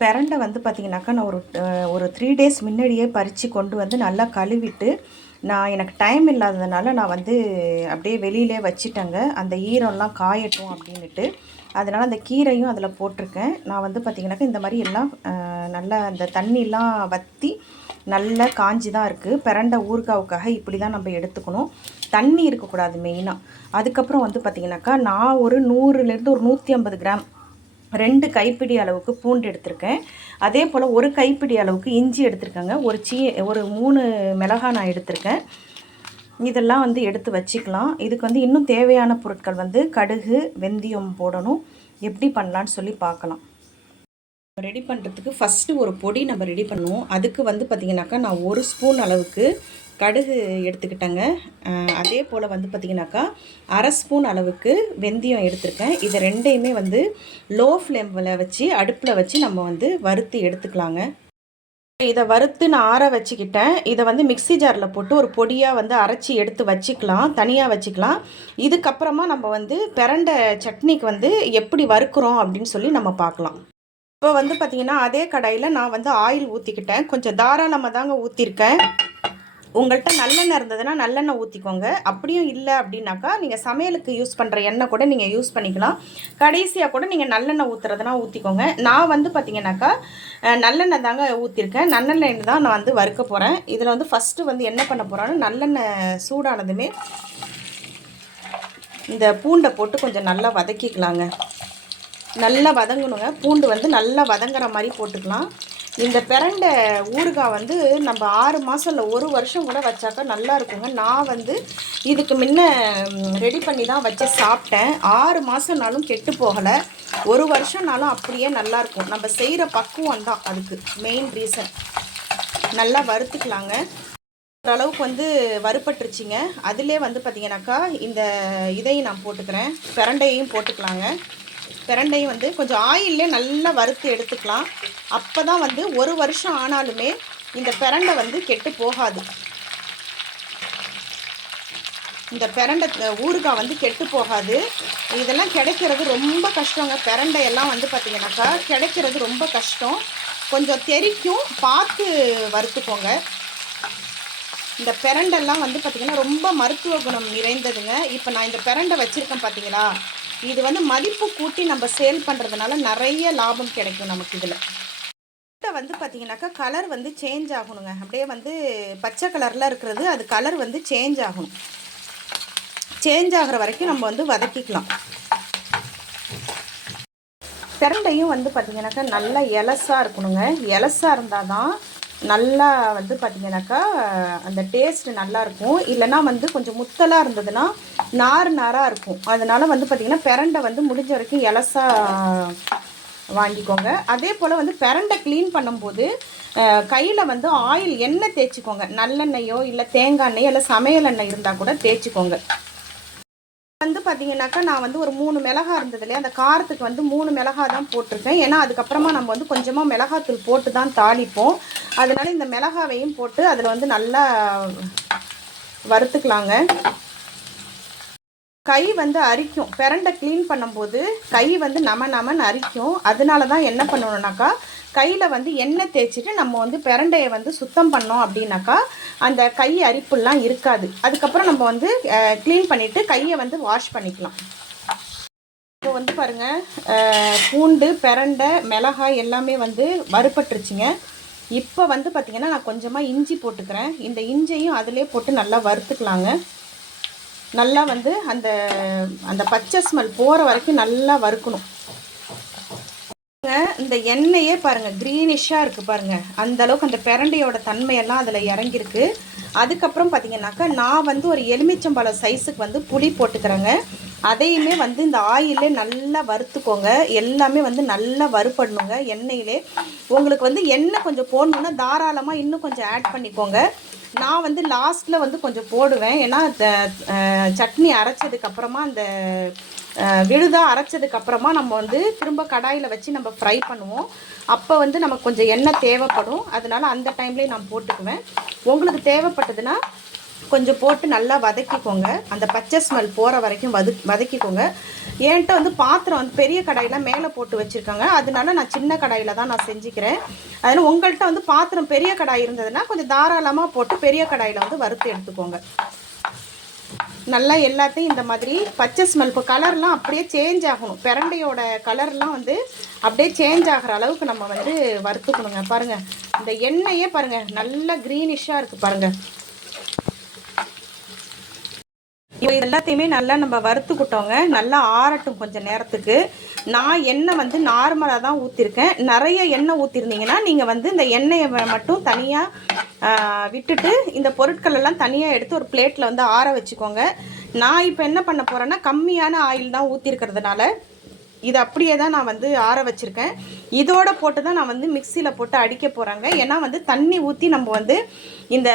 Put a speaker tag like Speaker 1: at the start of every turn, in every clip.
Speaker 1: பிரண்டை வந்து பார்த்திங்கனாக்கா நான் ஒரு ஒரு த்ரீ டேஸ் முன்னாடியே பறித்து கொண்டு வந்து நல்லா கழுவிட்டு நான் எனக்கு டைம் இல்லாததுனால நான் வந்து அப்படியே வெளியிலே வச்சுட்டேங்க. அந்த ஈரம்லாம் காயட்டும் அப்படின்ட்டு அதனால் அந்த கீரையும் அதில் போட்டிருக்கேன். நான் வந்து பார்த்திங்கனாக்கா இந்த மாதிரி எல்லாம் நல்லா அந்த தண்ணிலாம் வற்றி நல்லா காஞ்சி தான் இருக்குது பிரண்டை ஊறுகாவுக்காக இப்படி தான் நம்ம எடுத்துக்கணும். தண்ணி இருக்கக்கூடாது மெயினாக அதுக்கப்புறம் வந்து பார்த்திங்கனாக்கா நான் ஒரு நூறுலேருந்து ஒரு நூற்றி ஐம்பது கிராம் ரெண்டு கைப்பிடி அளவுக்கு பூண்டு எடுத்திருக்கேன். அதே போல் ஒரு கைப்பிடி அளவுக்கு இஞ்சி எடுத்திருக்கேங்க. ஒரு சீ ஒரு மூணு மிளகாய் நான் எடுத்திருக்கேன். இதெல்லாம் வந்து எடுத்து வச்சுக்கலாம். இதுக்கு வந்து இன்னும் தேவையான பொருட்கள் வந்து கடுகு வெந்தயம் போடணும். எப்படி பண்ணலான்னு சொல்லி பார்க்கலாம். ரெடி பண்ணுறதுக்கு ஃபஸ்ட்டு ஒரு பொடி நம்ம ரெடி பண்ணுவோம். அதுக்கு வந்து பார்த்திங்கனாக்கா நான் ஒரு ஸ்பூன் அளவுக்கு கடுகு எடுத்துக்கிட்டேங்க. அதே போல் வந்து பார்த்திங்கனாக்கா அரை ஸ்பூன் அளவுக்கு வெந்தயம் எடுத்திருக்கேன். இதை ரெண்டையுமே வந்து லோ ஃப்ளேமில் வச்சு அடுப்பில் வச்சு நம்ம வந்து வறுத்து எடுத்துக்கலாங்க. இதை வறுத்து நான் ஆற வச்சுக்கிட்டேன். இதை வந்து மிக்ஸி ஜாரில் போட்டு ஒரு பொடியாக வந்து அரைச்சி எடுத்து வச்சுக்கலாம். தனியாக வச்சுக்கலாம். இதுக்கப்புறமா நம்ம வந்து பிறண்ட சட்னிக்கு வந்து எப்படி வறுக்கிறோம் அப்படின்னு சொல்லி நம்ம பார்க்கலாம். இப்போ வந்து பார்த்திங்கன்னா அதே கடாயில் நான் வந்து ஆயில் ஊற்றிக்கிட்டேன் கொஞ்சம் தாராளமாக தாங்க ஊற்றிருக்கேன் உங்கள்கிட்ட நல்லெண்ணெய் இருந்ததுன்னா நல்லெண்ணெய் ஊற்றிக்கோங்க அப்படியும் இல்லை அப்படின்னாக்கா நீங்கள் சமையலுக்கு யூஸ் பண்ணுற எண்ணெய் கூட நீங்கள் யூஸ் பண்ணிக்கலாம். கடைசியாக கூட நீங்கள் நல்லெண்ணெய் ஊற்றுறதுனா ஊற்றிக்கோங்க நான் வந்து பார்த்தீங்கன்னாக்கா நல்லெண்ணெய் தாங்க ஊற்றிருக்கேன் நல்லெண்ணெய் தான் நான் வந்து வறுக்க போகிறேன் இதில் வந்து ஃபஸ்ட்டு வந்து என்ன பண்ண போகிறான்னு நல்லெண்ணெய் சூடானதுமே இந்த பூண்டை போட்டு கொஞ்சம் நல்லா வதக்கிக்கலாங்க. நல்லா வதங்கணுங்க. பூண்டு வந்து நல்லா வதங்குற மாதிரி போட்டுக்கலாம். இந்த பிரண்டை ஊறுகாய் வந்து நம்ம ஆறு மாதம் இல்லை ஒரு வருஷம் கூட வச்சாக்கா நல்லா இருக்குங்க. நான் வந்து இதுக்கு முன்ன ரெடி பண்ணி தான் வச்சு சாப்பிட்டேன். ஆறு மாதம்னாலும் கெட்டு போகலை. ஒரு வருஷம்னாலும் அப்படியே நல்லா இருக்கும். நம்ம செய்கிற பக்குவம் தான் அதுக்கு மெயின் ரீசன் நல்லா வறுத்துக்கலாங்க. ஓரளவுக்கு வந்து வறுப்பட்டுருச்சிங்க அதிலே வந்து பார்த்தீங்கன்னாக்கா இந்த இதையும் நான் போட்டுக்கிறேன். பிரண்டையும் போட்டுக்கலாங்க. பிரண்டையும் வந்து கொஞ்சம் ஆயிலே நல்லா வறுத்து எடுத்துக்கலாம். அப்போ தான் வந்து ஒரு வருஷம் ஆனாலுமே இந்த பிரண்டை வந்து கெட்டு போகாது. இந்த பிரண்டை ஊறுகாய் வந்து கெட்டு போகாது. இதெல்லாம் கிடைக்கிறது ரொம்ப கஷ்டங்க. பிரண்டை எல்லாம் வந்து பார்த்தீங்கன்னாக்கா கிடைக்கிறது ரொம்ப கஷ்டம். கொஞ்சம் தெறிக்கும் பார்த்து வறுத்துக்கோங்க. இந்த பிரண்டெல்லாம் வந்து பார்த்திங்கன்னா ரொம்ப மருத்துவ குணம் நிறைந்ததுங்க. இப்போ நான் இந்த பிரண்டை வச்சுருக்கேன் பார்த்தீங்களா இது வந்து மதிப்பு கூட்டி நம்ம சேல் பண்ணுறதுனால நிறைய லாபம் கிடைக்கும் நமக்கு இதில். முட்டை வந்து பார்த்தீங்கன்னாக்கா கலர் வந்து சேஞ்ச் ஆகணுங்க. அப்படியே வந்து பச்சை கலரில் இருக்கிறது அது கலர் வந்து சேஞ்ச் ஆகணும். சேஞ்ச் ஆகிற வரைக்கும் நம்ம வந்து வதக்கிக்கலாம். திரண்டையும் வந்து பார்த்தீங்கன்னாக்கா நல்லா எலசாக இருக்கணுங்க. எலசாக இருந்தால் தான் நல்லா வந்து பார்த்தீங்கன்னாக்கா அந்த டேஸ்ட் நல்லா இருக்கும். இல்லைன்னா வந்து கொஞ்சம் முத்தலாக இருந்ததுன்னா நார் நாராக இருக்கும். அதனால வந்து பார்த்திங்கன்னா பிரண்டை வந்து முடிஞ்ச வரைக்கும் எலசா வாங்கிக்கோங்க. அதே போல் வந்து பெரண்டை க்ளீன் பண்ணும்போது கையில் வந்து ஆயில் எண்ணெய் தேய்ச்சிக்கோங்க. நல்லெண்ணெயோ இல்லை தேங்காய் எண்ணெயோ இல்லை சமையல் எண்ணெய் இருந்தால் கூட தேய்ச்சிக்கோங்க. வந்து பார்த்தீங்கன்னாக்கா நான் வந்து ஒரு மூணு மிளகா இருந்தது இல்லையா? அந்த காரத்துக்கு வந்து மூணு மிளகா தான் போட்டிருக்கேன். ஏன்னா அதுக்கப்புறமா நம்ம வந்து கொஞ்சமாக மிளகாத்தூள் போட்டு தான் தாளிப்போம். அதனால இந்த மிளகாவையும் போட்டு அதில் வந்து நல்லா வறுத்துக்கலாங்க. கை வந்து அரிக்கும். பிரண்டை க்ளீன் பண்ணும்போது கை வந்து நம நமன்னு அரிக்கும். அதனால தான் என்ன பண்ணணுன்னாக்கா கையில் வந்து எண்ணெய் தேய்ச்சிட்டு நம்ம வந்து பிரண்டையை வந்து சுத்தம் பண்ணோம் அப்படின்னாக்கா அந்த கை அரிப்புலாம் இருக்காது. அதுக்கப்புறம் நம்ம வந்து க்ளீன் பண்ணிவிட்டு கையை வந்து வாஷ் பண்ணிக்கலாம். இப்போ வந்து பாருங்கள் பூண்டு பெரண்டை மிளகாய் எல்லாமே வந்து வறுப்பட்டுருச்சிங்க இப்போ வந்து பார்த்திங்கன்னா நான் கொஞ்சமாக இஞ்சி போட்டுக்கிறேன். இந்த இஞ்சியும் அதிலே போட்டு நல்லா வறுத்துக்கலாங்க. நல்லா வந்து அந்த அந்த பச்சை ஸ்மெல் போகிற வரைக்கும் நல்லா வறுக்கணும். இந்த எண்ணெயே பாருங்கள் க்ரீனிஷாக இருக்குது பாருங்கள் அந்த அளவுக்கு அந்த பிரண்டையோட தன்மையெல்லாம் அதில் இறங்கியிருக்கு அதுக்கப்புறம் பார்த்தீங்கன்னாக்கா நான் வந்து ஒரு எலுமிச்சம்பழம் சைஸுக்கு வந்து புளி போட்டுக்கிறேங்க. அதையுமே வந்து இந்த ஆயிலே நல்லா வறுத்துக்கோங்க. எல்லாமே வந்து நல்லா வறுப்படணுங்க எண்ணெயிலே. உங்களுக்கு வந்து எண்ணெய் கொஞ்சம் போடணுன்னா தாராளமாக இன்னும் கொஞ்சம் ஆட் பண்ணிக்கோங்க. நான் வந்து லாஸ்ட்டில் வந்து கொஞ்சம் போடுவேன். ஏன்னா த- சட்னி அரைச்சதுக்கப்புறமா அந்த விழுதாக அரைச்சதுக்கப்புறமா அரைச்சதுக்கு அப்புறமா நம்ம வந்து திரும்ப கடாயில் வச்சு நம்ம ஃப்ரை பண்ணுவோம். அப்போ வந்து நமக்கு கொஞ்சம் எண்ணெய் தேவைப்படும். அதனால அந்த டைம்லேயே நான் போட்டுக்குவேன். உங்களுக்கு தேவைப்பட்டதுன்னா கொஞ்சம் போட்டு நல்லா வதக்கிக்கோங்க. அந்த பச்சை ஸ்மெல் போகிற வரைக்கும் வது வதக்கிக்கோங்க. என்கிட்ட வந்து பாத்திரம் வந்து பெரிய கடாயில் மேலே போட்டு வச்சுருக்காங்க. அதனால நான் சின்ன கடாயில் தான் நான் செஞ்சுக்கிறேன். அதனால் உங்கள்கிட்ட வந்து பாத்திரம் பெரிய கடாய் இருந்ததுன்னா கொஞ்சம் தாராளமாக போட்டு பெரிய கடாயில் வந்து வறுத்து எடுத்துக்கோங்க. நல்லா எல்லாத்தையும் இந்த மாதிரி பச்சை ஸ்மெல் இப்போ கலர்லாம் அப்படியே சேஞ்ச் ஆகணும். பிரண்டையோட கலர்லாம் வந்து அப்படியே சேஞ்ச் ஆகிற அளவுக்கு நம்ம வந்து வறுத்துக்கணுங்க. பாருங்கள் இந்த எண்ணெயே பாருங்கள் நல்லா க்ரீனிஷாக இருக்குது பாருங்கள் இப்போ இது எல்லாத்தையுமே நல்லா நம்ம வறுத்துக்கிட்டோங்க. நல்லா ஆறட்டும் கொஞ்சம் நேரத்துக்கு. நான் எண்ணெய் வந்து நார்மலாக தான் ஊற்றிருக்கேன் நிறைய எண்ணெய் ஊற்றிருந்தீங்கன்னா நீங்கள் வந்து இந்த எண்ணெயை மட்டும் தனியாக விட்டுட்டு இந்த பொருட்கள் எல்லாம் தனியாக எடுத்து ஒரு பிளேட்டில் வந்து ஆற வச்சுக்கோங்க. நான் இப்போ என்ன பண்ண போகிறேன்னா கம்மியான ஆயில் தான் ஊற்றிருக்கிறதுனால இது அப்படியே தான் நான் வந்து ஆற வச்சுருக்கேன். இதோட போட்டு தான் நான் வந்து மிக்சியில் போட்டு அடிக்க போகிறாங்க ஏன்னா வந்து தண்ணி ஊற்றி நம்ம வந்து இந்த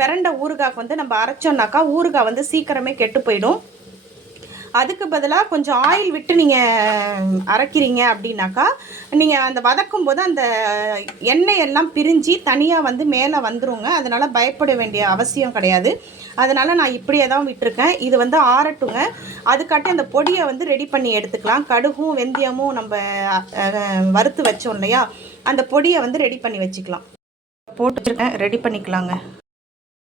Speaker 1: பிறண்ட ஊறுகாய்க்கு வந்து நம்ம அரைச்சோன்னாக்கா ஊறுகாய் வந்து சீக்கிரமே கெட்டு போயிடும். அதுக்கு பதிலாக கொஞ்சம் ஆயில் விட்டு நீங்கள் அரைக்கிறீங்க அப்படின்னாக்கா நீங்கள் அந்த வதக்கும் போது அந்த எண்ணெய் எல்லாம் பிரிஞ்சு தனியாக வந்து மேலே வந்துருங்க. அதனால் பயப்பட வேண்டிய அவசியம் கிடையாது. அதனால் நான் இப்படியே தான் விட்டுருக்கேன். இது வந்து ஆறட்டுங்க. அதுக்காட்டி அந்த பொடியை வந்து ரெடி பண்ணி எடுத்துக்கலாம். கடுகும் வெந்தயமும் நம்ம வறுத்து வச்சோம் இல்லையா? அந்த பொடியை வந்து ரெடி பண்ணி வச்சுக்கலாம். போட்டு வச்சுருக்கேன். ரெடி பண்ணிக்கலாங்க.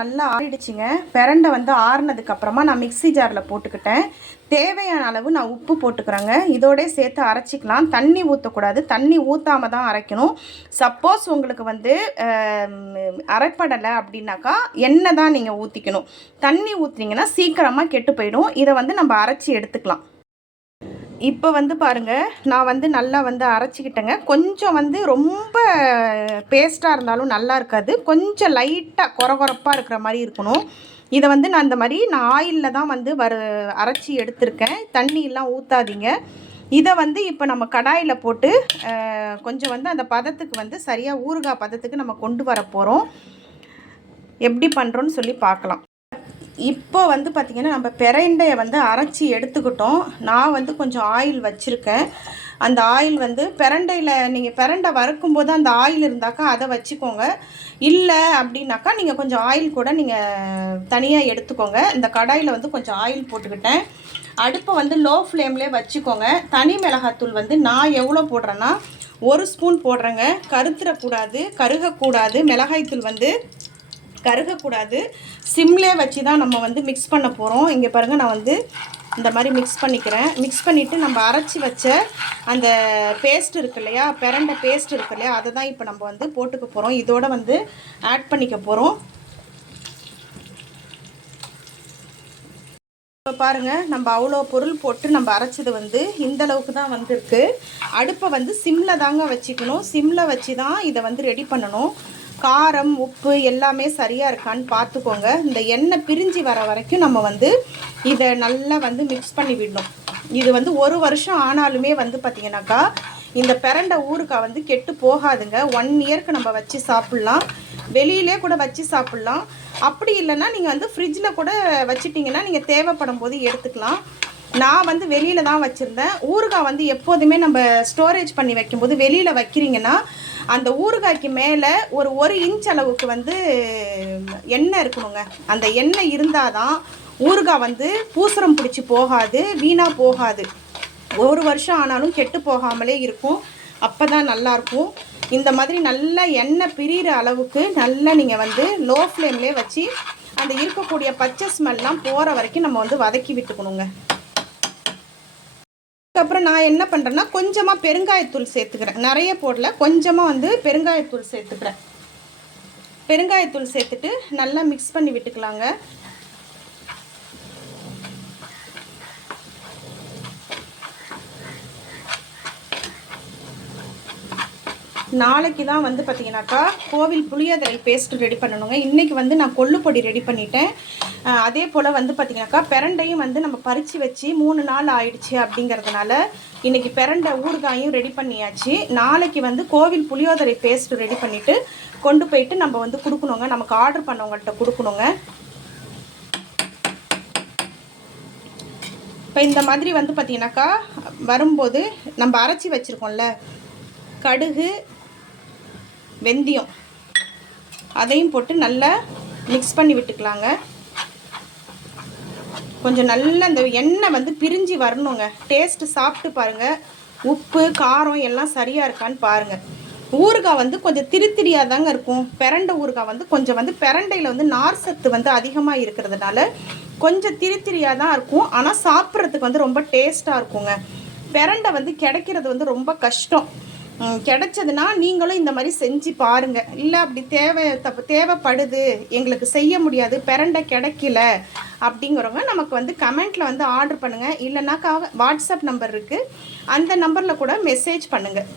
Speaker 1: நல்லா ஆறிடுச்சுங்க. பிரண்டை வந்து ஆறுனதுக்கு அப்புறமா நான் மிக்சி ஜாரில் போட்டுக்கிட்டேன். தேவையான அளவு நான் உப்பு போட்டுக்கிறேங்க. இதோடய சேர்த்து அரைச்சிக்கலாம். தண்ணி ஊற்றக்கூடாது தண்ணி ஊற்றாம தான் அரைக்கணும். சப்போஸ் உங்களுக்கு வந்து அரைப்படலை அப்படின்னாக்கா எண்ணெய் தான் நீங்கள் ஊற்றிக்கணும் தண்ணி ஊற்றுனீங்கன்னா சீக்கிரமாக கெட்டு போயிடும். இதை வந்து நம்ம அரைச்சி எடுத்துக்கலாம். இப்போ வந்து பாருங்கள் நான் வந்து நல்லா வந்து அரைச்சிக்கிட்டேங்க. கொஞ்சம் வந்து ரொம்ப பேஸ்ட்டாக இருந்தாலும் நல்லா இருக்காது. கொஞ்சம் லைட்டாக குறகுறப்பாக இருக்கிற மாதிரி இருக்கணும். இதை வந்து நான் இந்த மாதிரி நான் ஆயிலில் தான் வந்து வர அரைச்சி எடுத்திருக்கேன். தண்ணியெல்லாம் ஊற்றாதீங்க இதை வந்து இப்போ நம்ம கடாயில் போட்டு கொஞ்சம் வந்து அந்த பதத்துக்கு வந்து சரியாக ஊறுகாய் பதத்துக்கு நம்ம கொண்டு வர போகிறோம் எப்படி பண்ணுறோன்னு சொல்லி பார்க்கலாம். இப்போ வந்து பார்த்திங்கன்னா நம்ம பெரண்டையை வந்து அரைச்சி எடுத்துக்கிட்டோம். நான் வந்து கொஞ்சம் ஆயில் வச்சுருக்கேன். அந்த ஆயில் வந்து பெரண்டையில் நீங்கள் பெரண்டை வறுக்கும்போது அந்த ஆயில் இருந்தாக்கா அதை வச்சுக்கோங்க. இல்லை அப்படின்னாக்கா நீங்கள் கொஞ்சம் ஆயில் கூட நீங்கள் தனியாக எடுத்துக்கோங்க. இந்த கடாயில் வந்து கொஞ்சம் ஆயில் போட்டுக்கிட்டேன். அடுப்பை வந்து லோ ஃப்ளேம்லேயே வச்சுக்கோங்க. தனி மிளகாத்தூள் வந்து நான் எவ்வளோ போடுறேன்னா ஒரு ஸ்பூன் போடுறேங்க. கருத்துறக்கூடாது கருகக்கூடாது மிளகாய்த்தூள் வந்து கருகக்கூடாது. சிம்லே வச்சு தான் நம்ம வந்து மிக்ஸ் பண்ண போகிறோம் இங்கே பாருங்கள் நான் வந்து இந்த மாதிரி மிக்ஸ் பண்ணிக்கிறேன். மிக்ஸ் பண்ணிவிட்டு நம்ம அரைச்சி வச்ச அந்த பேஸ்ட் இருக்கு இல்லையா? பிறண்ட பேஸ்ட் இருக்கு இல்லையா? அதை தான் இப்போ நம்ம வந்து போட்டுக்க போகிறோம் இதோட வந்து ஆட் பண்ணிக்க போகிறோம் இப்போ பாருங்கள் நம்ம அவ்வளோ பொருள் போட்டு நம்ம அரைச்சது வந்து இந்த அளவுக்கு தான் வந்திருக்கு. அடுப்பை வந்து சிம்மில் தாங்க வச்சுக்கணும். சிம்மில் வச்சு தான் இதை வந்து ரெடி பண்ணணும். காரம் உப்பு எல்லாமே சரியாக இருக்கான்னு பார்த்துக்கோங்க. இந்த எண்ணெய் பிரிஞ்சு வர வரைக்கும் நம்ம வந்து இதை நல்லா வந்து மிக்ஸ் பண்ணி விடணும். இது வந்து ஒரு வருஷம் ஆனாலுமே வந்து பார்த்திங்கனாக்கா இந்த பிரண்ட ஊறுக்காய் வந்து கெட்டு போகாதுங்க. ஒன் இயர்க்கு நம்ம வச்சு சாப்பிட்லாம். வெளியிலே கூட வச்சு சாப்பிட்லாம். அப்படி இல்லைன்னா நீங்கள் வந்து ஃப்ரிட்ஜில் கூட வச்சுட்டிங்கன்னா நீங்கள் தேவைப்படும் போது எடுத்துக்கலாம். நான் வந்து வெளியில் தான் வச்சுருந்தேன். ஊறுகாய் வந்து எப்போதுமே நம்ம ஸ்டோரேஜ் பண்ணி வைக்கும்போது வெளியில் வைக்கிறீங்கன்னா அந்த ஊறுகாய்க்கு மேலே ஒரு ஒரு இன்ச் அளவுக்கு வந்து எண்ணெய் இருக்கணுங்க. அந்த எண்ணெய் இருந்தால் தான் ஊறுகாய் வந்து பூசரம் பிடிச்சி போகாது வீணாக போகாது. ஒரு வருஷம் ஆனாலும் கெட்டு போகாமலே இருக்கும். அப்போ தான் நல்லாயிருக்கும். இந்த மாதிரி நல்லா எண்ணெய் பிரிகிற அளவுக்கு நல்லா நீங்கள் வந்து லோ ஃப்ளேம்லேயே வச்சு அந்த இருக்கக்கூடிய பச்சை ஸ்மெல்லாம் போகிற வரைக்கும் நம்ம வந்து வதக்கி விட்டுக்கணுங்க. அதுக்கப்புறம் நான் என்ன பண்ணுறேன்னா கொஞ்சமாக பெருங்காயத்தூள் சேர்த்துக்கிறேன். நிறைய போடல கொஞ்சமாக வந்து பெருங்காயத்தூள் சேர்த்துக்கிறேன். பெருங்காயத்தூள் சேர்த்துட்டு நல்லா மிக்ஸ் பண்ணி விட்டுக்கலாங்க. நாளைக்கு தான் வந்து பார்த்தீங்கன்னாக்கா கோவில் புளியோதரை பேஸ்ட் ரெடி பண்ணணுங்க. இன்றைக்கி வந்து நான் கொள்ளுப்பொடி ரெடி பண்ணிட்டேன். அதே போல் வந்து பார்த்திங்கனாக்கா பிரண்டையும் வந்து நம்ம பறித்து வச்சு மூணு நாள் ஆயிடுச்சு அப்படிங்கிறதுனால இன்றைக்கி பிரண்டை ஊறுகாயும் ரெடி பண்ணியாச்சு. நாளைக்கு வந்து கோவில் புளியோதரை பேஸ்ட் ரெடி பண்ணிவிட்டு கொண்டு போயிட்டு நம்ம வந்து கொடுக்கணுங்க. நமக்கு ஆர்டர் பண்ணவங்கள்ட்ட கொடுக்கணுங்க. இப்போ இந்த மாதிரி வந்து பார்த்திங்கனாக்கா வரும்போது நம்ம அரைச்சி வச்சுருக்கோம்ல கடுகு வெந்தயம். அதையும் போட்டு நல்லா மிக்ஸ் பண்ணி விட்டுக்கலாங்க. கொஞ்சம் நல்ல அந்த எண்ணெய் வந்து பிரிஞ்சு வரணுங்க. டேஸ்ட்டு சாப்பிட்டு பாருங்கள் உப்பு காரம் எல்லாம் சரியாக இருக்கான்னு பாருங்கள் ஊறுகாய் வந்து கொஞ்சம் திருத்திரியாக தாங்க இருக்கும். பிரண்டை ஊறுகாய் வந்து கொஞ்சம் வந்து பிரண்டையில் வந்து நார் சத்து வந்து அதிகமாக இருக்கிறதுனால கொஞ்சம் திருத்திரியாக தான் இருக்கும். ஆனால் சாப்பிட்றதுக்கு வந்து ரொம்ப டேஸ்ட்டாக இருக்குங்க. பிரண்டை வந்து கிடைக்கிறது வந்து ரொம்ப கஷ்டம். கிடைச்சதுன்னா நீங்களும் இந்த மாதிரி செஞ்சு பாருங்கள் இல்லை அப்படி தேவை தப்பு தேவைப்படுது எங்களுக்கு செய்ய முடியாது பிரண்டை கிடைக்கல அப்படிங்கிறவங்க நமக்கு வந்து கமெண்ட்டில் வந்து ஆர்டர் பண்ணுங்கள் இல்லைனாக்கா வாட்ஸ்அப் நம்பர் இருக்குது அந்த நம்பரில் கூட மெசேஜ் பண்ணுங்கள்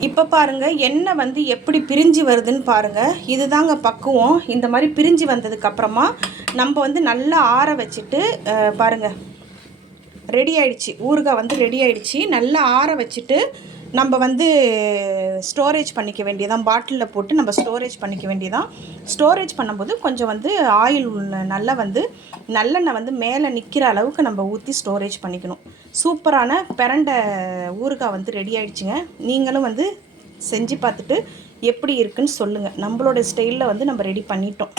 Speaker 1: இப்போ பாருங்க எண்ணெய் வந்து எப்படி பிரிஞ்சு வருதுன்னு பாருங்கள் இதுதாங்க பக்குவம். இந்த மாதிரி பிரிஞ்சு வந்ததுக்கப்புறமா நம்ம வந்து நல்லா ஆற வச்சுட்டு பாருங்கள் ரெடி ஆயிடுச்சு. ஊறுகாய் வந்து ரெடி ஆயிடுச்சு. நல்லா ஆற வச்சுட்டு நம்ம வந்து ஸ்டோரேஜ் பண்ணிக்க வேண்டியதான் பாட்டிலில் போட்டு நம்ம ஸ்டோரேஜ் பண்ணிக்க வேண்டியதான் ஸ்டோரேஜ் பண்ணும்போது கொஞ்சம் வந்து ஆயில் நல்லா வந்து நல்லெண்ணெய் வந்து மேலே நிற்கிற அளவுக்கு நம்ம ஊற்றி ஸ்டோரேஜ் பண்ணிக்கணும். சூப்பரான பிரண்டை ஊறுகாய் வந்து ரெடி ஆயிடுச்சுங்க. நீங்களும் வந்து செஞ்சு பார்த்துட்டு எப்படி இருக்குன்னு சொல்லுங்கள் நம்மளோட ஸ்டைலில் வந்து நம்ம ரெடி பண்ணிட்டோம்.